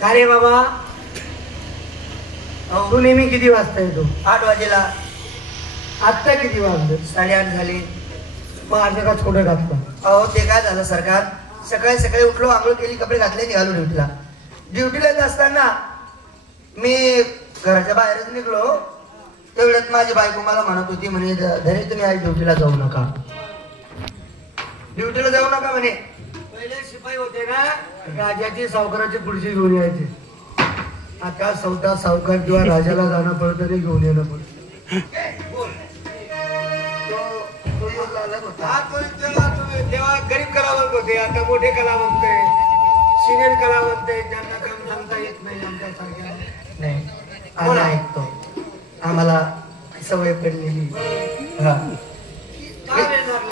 का रे बाबा तू नेहमी किती वाजता येतो? 8 वाजेला. आत्ता किती वाजले? 8:30 झाले. मग अर्धा तास कुठे घातला? अहो ते काय झालं सरकार, सकाळी सकाळी उठलो, आंघोळ केली, कपडे घातले, निघालो ड्युटीला. ड्युटीला येत असताना मी घराच्या बाहेरच निघलो. तेवढ्यात माझी बायको मला म्हणत होती, म्हणे धनी तुम्ही आज ड्युटीला जाऊ नका, ड्युटीला जाऊ नका म्हणे. पहिले शिपाई होते ना, राजाची सावकाराची खुर्ची घेऊन यायचे. आता स्वतः सावकार किंवा राजाला जाणं पडतं ते घेऊन येणं पडतं. तेव्हा गरीब कलावंत होते, आता मोठे कलावंत आहे, सिनियर कलावंत आहे, त्यांना काम सांगता येत नाही आमच्यासारख्या. नाही आम्ही ऐकतो, आम्हाला सवय पडलेली.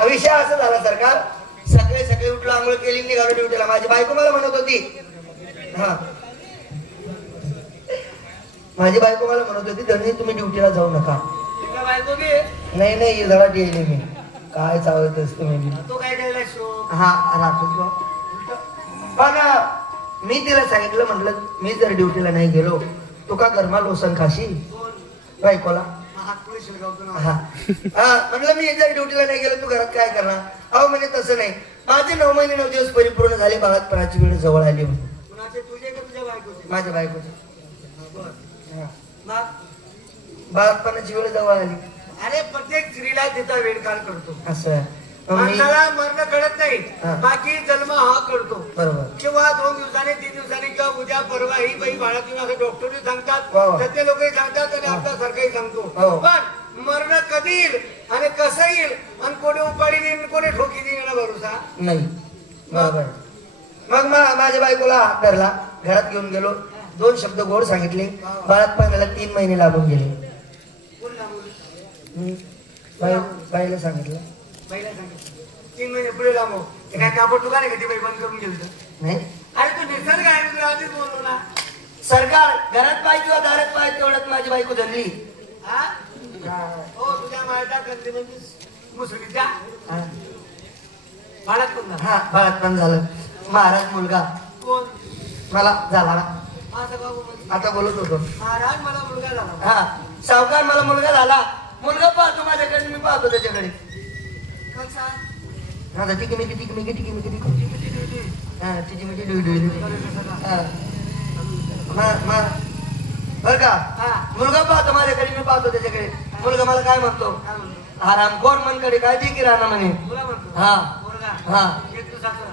विषय असा झाला सरकार, सकाळी सकाळी उठलो, आंघोळ केली, निघालो ड्युटीला. माझी बायको मला म्हणत होती, माझी बायको मला म्हणत होती, धनी तुम्ही ड्युटीला जाऊ नका. नाही नाही जरा गेले मी काय चालत असतो मी. तो काय केला? हा राहतो. पण मी तिला सांगितलं, म्हटलं मी जर ड्युटीला नाही गेलो तू का गरमा लोसन खाशील? बायकोला म्हटलं मी जर ड्युटीला नाही गेलो तू घरात काय करणार? अहो म्हणजे तसं नाही, माझे 9 महिने 9 दिवस परिपूर्ण झाले, बाळातपणाची वेळ जवळ आली. माझ्या बायकोचे बाळातपणाची वेळ जवळ आली. अरे प्रत्येक स्त्रीला तिचा वेळ काळ करतो. असं माणसाला मरण कळत नाही, बाकी जन्म हा करतो. बरोबर. किंवा 2 दिवसांनी 3 दिवसांनी किंवा उद्या परवा ही बाई बाळातून असं डॉक्टरही सांगतात, सत्य लोकही सांगतात आणि आपला सरकारही सांगतो. पण मरण कधी येईल आणि कसं येईल आणि कोणी उपाडी देईल कोणी ठोकी देईल भरोसा नाही. बरोबर. मग माझ्या बायकोला हात धरला, घरात घेऊन गेलो, 2 शब्द गोड सांगितले. बाळातपणाला 3 महिने लागून गेले. बाईला सांगितलं, 3 महिने पुढे लांबव. काय कापड तुका नाही का ती बाई बंद करून गेली? नाही. अरे तू निसर्ग आहे, तुला आधीच बोललो ना. सरकार घरात पाय किंवा दारात पाय तेवढ्यात माझी बायको धरली. हो तुझ्या माळटा कंदी म्हणजे मुसळीच्या बाळात पण हा बाळातपण झालं. महाराज मुलगा कोण? मला झाला ना. माझा बाबू आता बोलत होतो. महाराज मला मुलगा झाला. हा सावकार मला मुलगा झाला. मुलगा पाहतो माझ्याकडे, मी पाहतो त्याच्याकडे. आता टिकी मिकी टिकी मिकी टिकी मिकी टिकी हा टिकी मिकी डुई डुई बर का. मुलगा पाहतो माझ्याकडे, मी पाहतो त्याच्याकडे. मुलगा मला काय म्हणतो? आराम कोण मनकडे काय ती किराणा म्हणे. हा हा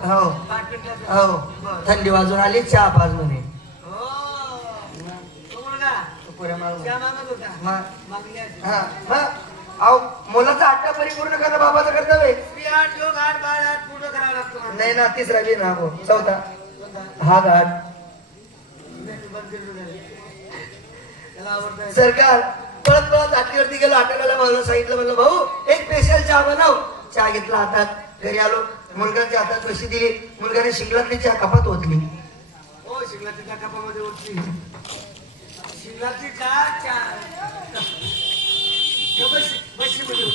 हो हो थंडी वाजून आली, चहा पाज म्हणे. मुलाचा हट्टा परिपूर्ण करणं बाबाचं कर्तव्य. नाही ना, 3रा बी ना, 4था हा घाट. सरकार पळत पळत हाटीवरती गेलो. हाटेला मला सांगितलं, म्हणलं भाऊ एक स्पेशल चहा बनव. चहा घेतला हातात, घरी आलो, मुलगाच्या हातात कशी दिली. मुलगाने शिंगलातली चहा कपात ओतली. हो शिंगलातल्या कपामध्ये ओतली.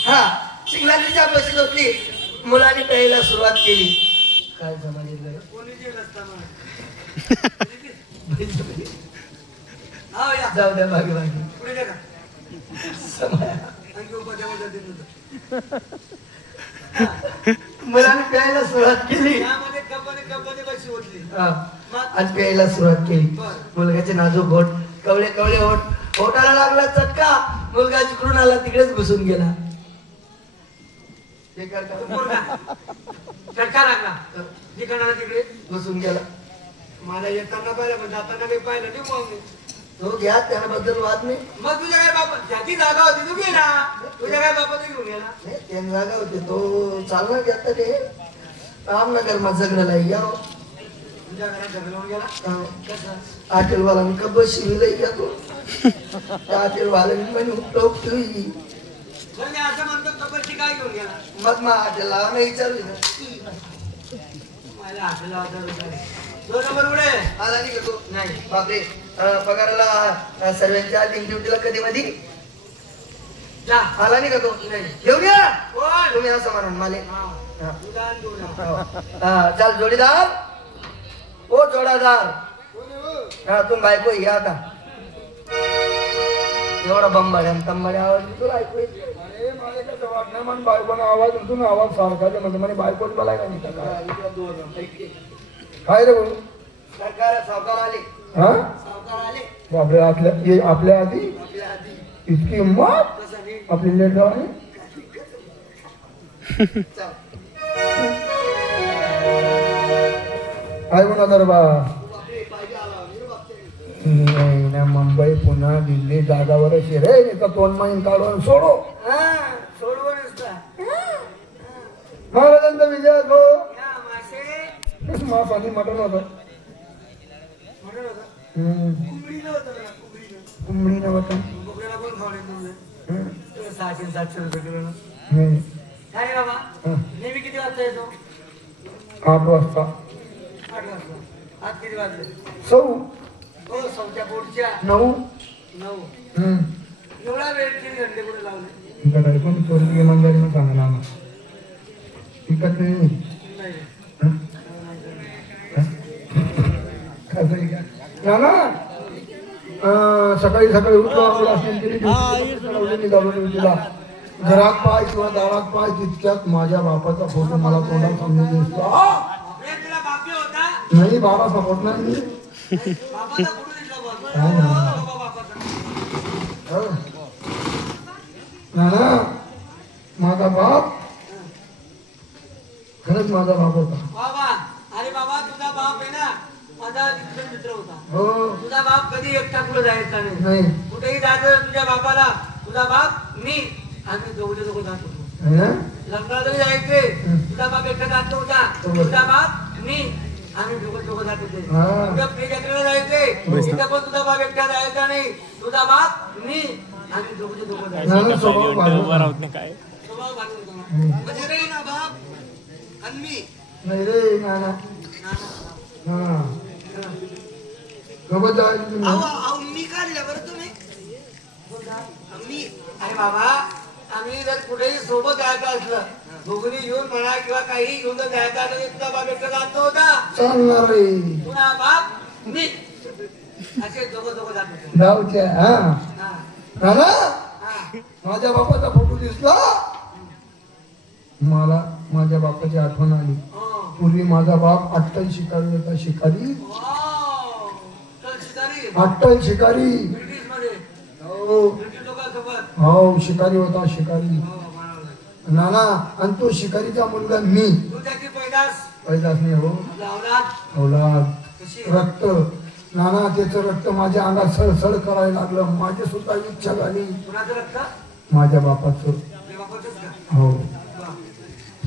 हा शिंगलातलीच्या बशीत होती. मुलाने प्यायला सुरुवात केली. काय समजलं जाऊ द्या मागे मागे पुढे द्या मुलाने प्यायला सुरुवात केली आणि प्यायला सुरुवात केली. मुलगाचे नाजूक होठ, कवळे कवळे होठ, होठाला लागला चटका. मुलगा जिकडून आला तिकडेच घुसून गेला. चटका लागला जिकडे तिकडे घुसून गेला. मला येताना पाहिलं पण जाताना काही पाहिलं नाही. मग तो घ्या, त्याबद्दल वाद नाही. मग तुझ्या काय बापा ज्याची जागा होती तू घे ना. तुझ्या काय बापा तू घेऊन गेला? नाही त्याने जागा होती, तो चालणार घेता ते रामनगर मध्ये झगडला या. तुझ्या घरात झगडून गेला. हॉटेलवाला कब्बर शिविला या तो. त्या हॉटेलवाल्याने म्हणे टोक ठेवली. मी असं म्हणतो कब्बरची काय घेऊन गेला? मग हॉटेलला विचारली ना. मला हॉटेलला जो नंबर उडे आला नाही का तो? नाही बापरे. पगाराला सर्वांच्या ड्युटीला कधी मध्ये आला नाही का तो? नाही. घेऊन या तुम्ही असं म्हणून मला. चाल जोडीदार, ओ जोडादार, हा तुम बायको या आता एवढा बंबाड्या तंबाड्या आवाज तुला ऐकू येत अरे मला कसं वाटणार मन बायकोना आवाज होतो ना आवाज सारखा म्हणजे म्हणे बायकोच बोलाय का नाही काय रे भाऊ सरकार सावकार आले हा सावकार आले बापरे आपल्या आधी आपल्या आधी इतकी हिंमत कसं नाही आपली लेट जाऊ काय म्हणा तर बा मुंबई पुन्हा दिल्ली जागावरच रे एका 2 महिने काढून सोडो सोडवं नसता महाराजांचा विजय हो या मासे मास आणि मटण होत म्हणत होता कुंबडीनं होतं ना कुंबडीनं कुंबडीनं मटण बोकड्याला कोण खावले तुझे 600-700 रुपये किलो ना नाही काय रे बाबा नेहमी किती वाजता येतो 8 वाजता 8 वाजता आज किती वाजले सौ हो सौच्या पोटच्या 9 9 हम्म एवढा वेळ 3 घंटे कुठे लावले गडाई पण चोरी इमानदारीनं सांगा ना विकत नाही नाही खासदारी का ना सकाळी सकाळी उठलो आम्हाला असं केली निघालो तिला घरात पाय किंवा दारात पाय तितक्यात माझ्या बापाचा फोटो मला तोंडात समजून दिसला तुला बापे होता नाही बाबा सपोर्ट नाही मी बापाचा फोटो दिसला बाबा बापाचा ना माझा बाप खरंच माझा बाप होता बाबा अरे बाबा तुझा बाप आहे ना माझा मित्र होता हो तुझा बाप कधी एकटा कुठे जायचा नाही नाही कुठेही जायचं तुझ्या बापाला तुझा बाप मी आम्ही दोघे जात होतो है ना लग्नाला जरी जायचे तुझा बाप एकटा जात नव्हता तुझा बाप मी आम्ही दोघं जात होते तुझ्या प्रिय जत्रेला जायचे तिथं पण तुझा बाप एकटा जायचा नाही तुझा बाप मी आम्ही दोघं जायचो स्वभाव बाजूला. स्वभाव बाजूला होता. म्हणजे रे ना बाप आणि मी नाही रे नाना हा सोबत जायचं तुम्ही अहो मी का दिला बरं तुम्ही मी अरे बाबा आम्ही जर कुठेही सोबत जायचं असलं दोघांनी येऊन म्हणा किंवा काही घेऊन जर जायचं असलं तर तुझा बाप एकटा जात नव्हता चालणार रे तुझा बाप मी असे दोघं जात होते गावच्या हा हा नाना हा माझ्या बापाचा फोटो दिसला मला माझ्या बापाची आठवण आली हो पूर्वी माझा बाप अट्टल शिकारी होता शिकारी वाव. चल शिकारी अट्टल शिकारी ब्रिटिश मध्ये हो ब्रिटिश लोकांसोबत हो शिकारी होता शिकारी हो बरोबर. नाना आणि तो शिकारीचा मुलगा मी तू त्याची पैदास पहिलाच नाही हो लावलात औलाद कशी रक्त नाना त्याचं रक्त माझ्या अंगात सळसळ करायला लागलं माझी सुद्धा इच्छा झाली कुणाचं रक्त माझ्या बापाचं ते बापाचंच का हो वा.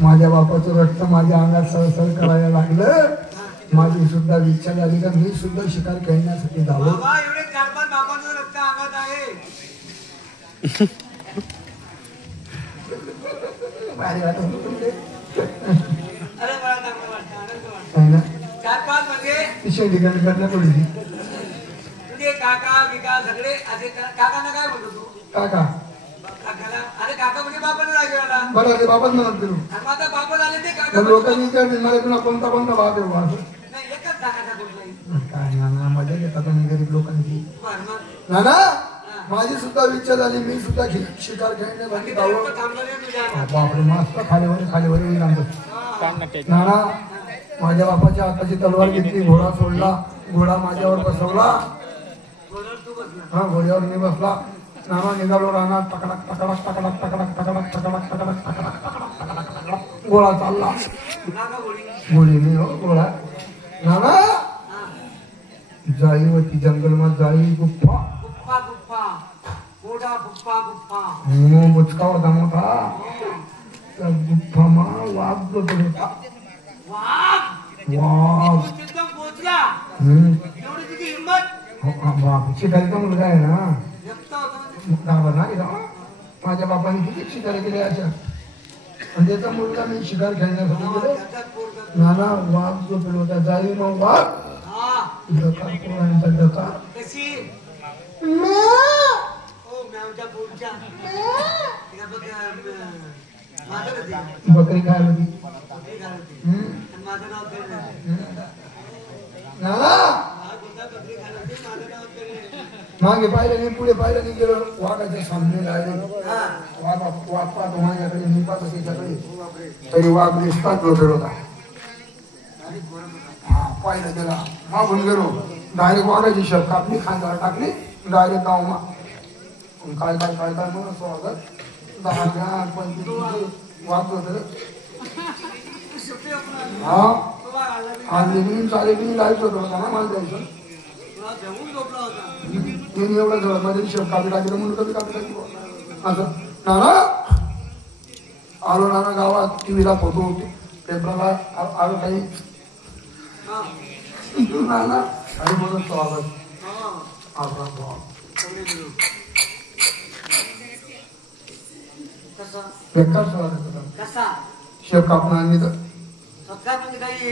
माझ्या बापाचं रक्त माझ्या अंगात सळसळ करायला लागलं माझी सुद्धा इच्छा झाली का मी सुद्धा शिकार खेळण्यासाठी जावं बाबा एवढे 4-5 बापाचं रक्त अंगात आहे भारी वाटत तुमचे अरे मला चांगलं वाटतं आनंद वाटतो आहे ना 4-5 म्हणजे ती शेंडीकडे करण्यात थोडी तुझे काका बिका सगळे असे काकांना काय म्हणतो तू काका काकाला अरे काका म्हणजे बापाने लागेला बरं ते बाबाच म्हणत गेलो आणि मग आता बापा झाले ते काका पण लोकांनी विचारले मला तुला कोणता कोणता बाप आहे बाबा नाही एकच काकाचा कुठलाही काय नाना मजा घेतात तुम्ही गरीब लोकांची बरं मग नाना माझी सुद्धा इच्छा झाली मी सुद्धा शिकार खेळण्यासाठी जावं थांबलं नाही तुझ्या बापरे मस्त खालीवर येईल आमचं नाना माझ्या बापाच्या हाताची तलवार घेतली घोडा सोडला घोडा माझ्यावर बसवला घोड्यावर तू बसला हा घोड्यावर मी बसला नाना निघालो राहणार टकडक टकडक टकडक टकडक टकडक टकडक टकडक टकडक टकडक टकडक गोळा चालला नाका गोळी गोळी नाही हो गोळा नाना हा जाळी होती जंगलमध्ये जाळी गुप्पा गुप्पा गुप्पा मोठा गुप्पा गुप्पा मुचका होता मोठा त्या गुप्पामा वाघ बसत होता वाघ वाघ तू एकदम पोचला हम्म. एवढी तुझी हिंमत हो, हा, बाप शिकारीचा मुलगा आहे ना व्यक्त होता बरोबर नाही का माझ्या बापाने किती शिकार केले अशा आणि त्याचा मुलगा मी शिकार खेळण्यासाठी गेलो त्याच्यात पोर करतो. नाना वाघ जो पेलो होता जाई मग वाघ हा डकार पोरांचा डकार कशी हो मॅमच्या पोटच्या तिला बघ माझं होती बकरी काय होती बकरी घाल होती हम्म. आणि माझं नाव पेरलं नाना हा कोणता बकरी घाल मागे पाहिलं नाही पुढे पाहिलं नाही गेलं वाघाच्या सामने राहिले हा. वाघ पाहतो माझ्याकडे मी पाहतो त्याच्याकडे तरी वाघ दिसतात होता हा पाहिलं त्याला मागून गेलो डायरेक्ट वाघाची शर्ट कापली खांद्यावर टाकली डायरेक्ट गाव काय काय काय काय म्हणून स्वागत 10 25 वाघ होत हा आणि मी चाले मी लाईट होतो ना मला द्यायचं मी एवढं झळक मध्ये शर्ट कापी टाकलं म्हणून कधी कापी टाकली असं नाना आलो नाना गावात टीव्हीला फोटो पेपरला आलो काही नाना आणि म्हणून स्वागत बेकार स्वागत कसा शेप कापणं आणि सत्कार म्हणजे काही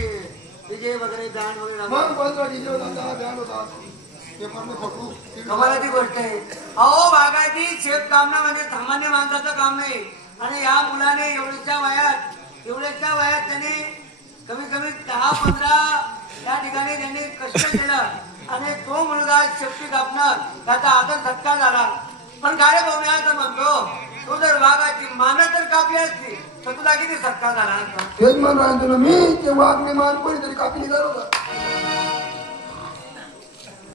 डीजे वगैरे बँड वगैरे मग 15 डीजे होता बँड होता कमालाची गोष्ट आहे. अहो बागायती शेत कामना म्हणजे सामान्य माणसाचं काम नाही आणि या मुलाने एवढ्याच्या वयात त्याने कमीत कमी 10-15 या ठिकाणी त्यांनी कष्ट केलं आणि तो मुलगा शेपटी कापणार त्याचा आदर सत्कार झाला. पण काय भाऊ मी असं म्हणतो तो जर वाघाची मान जर कापली असती तर तुला किती सत्कार झाला असता. तेच म्हणून मी ते वाघ मी मान कोणीतरी कापली होता